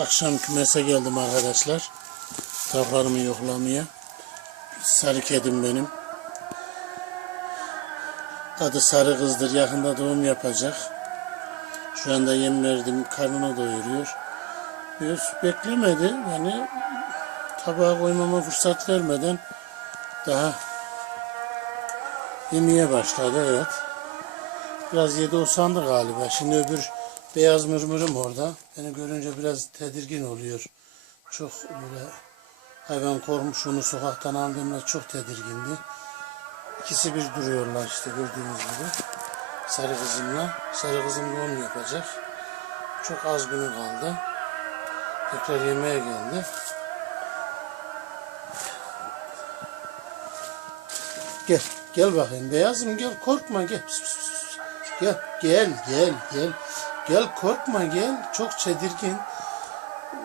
Akşam kümese geldim arkadaşlar. Tavuklarımı yoklamaya. Sarı kedim benim. Adı sarı kızdır. Yakında doğum yapacak. Şu anda yem verdim. Karnını doyuruyor. Biraz beklemedi. Yani tabağa koymama fırsat vermeden daha yemeye başladı. Evet. Biraz yedi usandı galiba. Şimdi öbür beyaz mırmırım orada. Beni görünce biraz tedirgin oluyor. Çok böyle hayvan korkmuş onu sokaktan aldığımda çok tedirgindi. İkisi bir duruyorlar işte gördüğünüz gibi. Sarı kızımla. Sarı kızım doğum yapacak. Çok az günü kaldı. Tekrar yemeğe geldi. Gel, gel bakayım beyazım gel korkma gel. Gel, gel, gel, gel. Gel korkma gel. Çok tedirgin.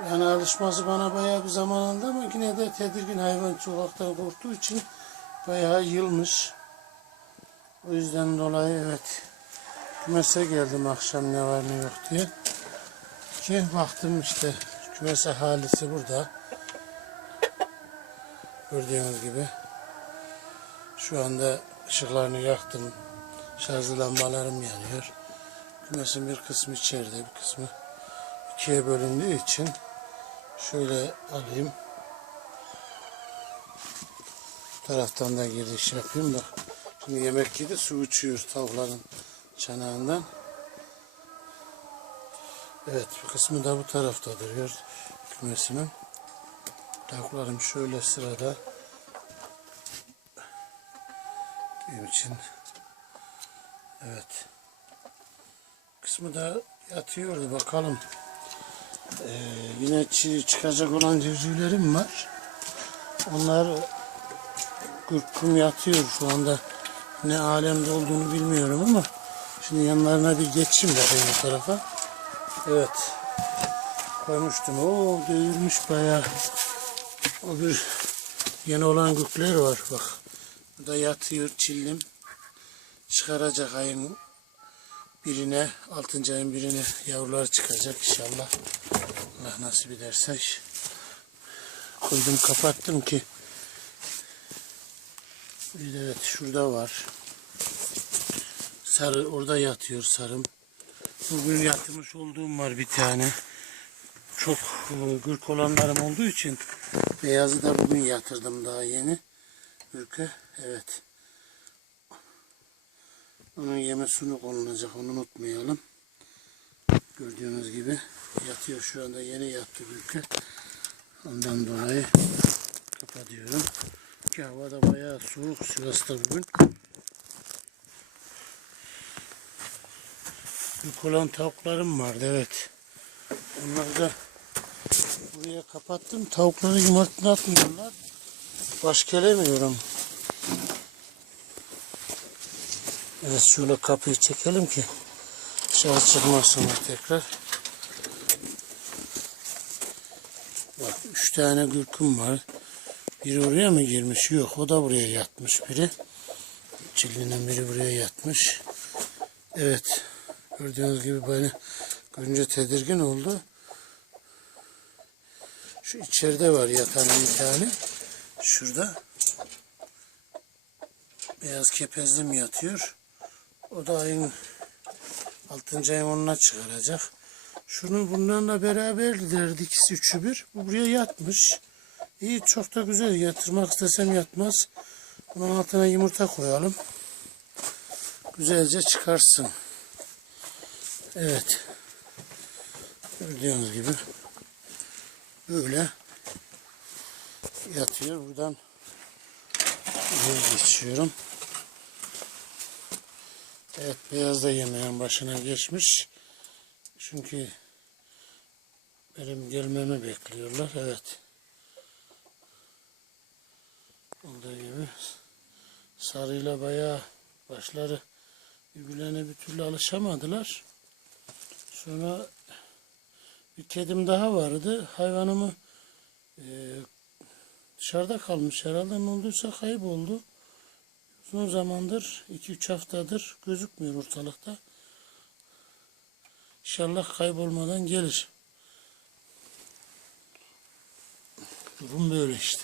Yani alışması bana bayağı bir zaman aldı ama yine de tedirgin hayvan sokaktan korktuğu için bayağı yılmış. O yüzden dolayı evet. Kümese geldim akşam ne var ne yok diye. Ki baktım işte kümese halisi burada. Gördüğünüz gibi. Şu anda ışıklarını yaktım. Şarjlı lambalarım yanıyor. Kümesin bir kısmı içeride, bir kısmı ikiye bölündüğü için şöyle alayım. Bu taraftan da giriş yapayım bak. Şimdi yemek yedi su uçuyor tavukların çanağından. Evet bir kısmı da bu tarafta duruyor kümesinin. Tavuklarım şöyle sırada benim için. Evet. Kısmı da yatıyordu bakalım. Ee, yine çıkacak olan civcivlerim var. Onlar gürküm yatıyor şu anda. Ne alemde olduğunu bilmiyorum ama şimdi yanlarına bir geçeyim bakayım bu tarafa. Evet. Koymuştum. O dövülmüş bayağı. O bir yeni olan gürkler var bak. Bu da yatıyor çillim. Çıkaracak ayın birine, altıncı ayın birine yavrular çıkacak inşallah. Allah nasip ederse. Koydum kapattım ki. Evet şurada var. Sarı orada yatıyor sarım. Bugün yatırmış olduğum var bir tane. Çok e, gürk olanlarım olduğu için beyazı da bugün yatırdım daha yeni. Gürke evet. Onun yeme sunu konulacak onu unutmayalım. Gördüğünüz gibi yatıyor şu anda yeni yattı gürke. Ondan dolayı kapatıyorum. Ki hava da bayağı soğuk Sivas'ta bugün. Olan tavuklarım vardı evet. Onları da buraya kapattım. Tavukları yumurtını atmıyorlar. Baş Evet şöyle kapıyı çekelim ki dışarı çıkmasınlar tekrar. Bak üç tane gürküm var. Biri oraya mı girmiş? Yok o da buraya yatmış biri. Çillinin biri buraya yatmış. Evet. Gördüğünüz gibi beni görünce tedirgin oldu. Şu içeride var yatan bir tane. Şurada. Beyaz kepezlim yatıyor. O da ayın 6. ayın onuna çıkaracak. Şunu bunlarla beraberlerdi ikisi üçü bir. Bu buraya yatmış. İyi çok da güzel yatırmak istesem yatmaz. Bunun altına yumurta koyalım. Güzelce çıkarsın. Evet. Gördüğünüz gibi böyle yatıyor. Buradan geçiyorum. Evet beyaz da yemeğin başına geçmiş. Çünkü benim gelmemi bekliyorlar. Evet. Olduğu gibi sarıyla bayağı başları birbirlerine bir türlü alışamadılar. Sonra bir kedim daha vardı. Hayvanımı e, dışarıda kalmış herhalde. Ne olduysa kayboldu. Uzun zamandır 2-3 haftadır gözükmüyor ortalıkta. İnşallah kaybolmadan gelir. Durum böyle işte.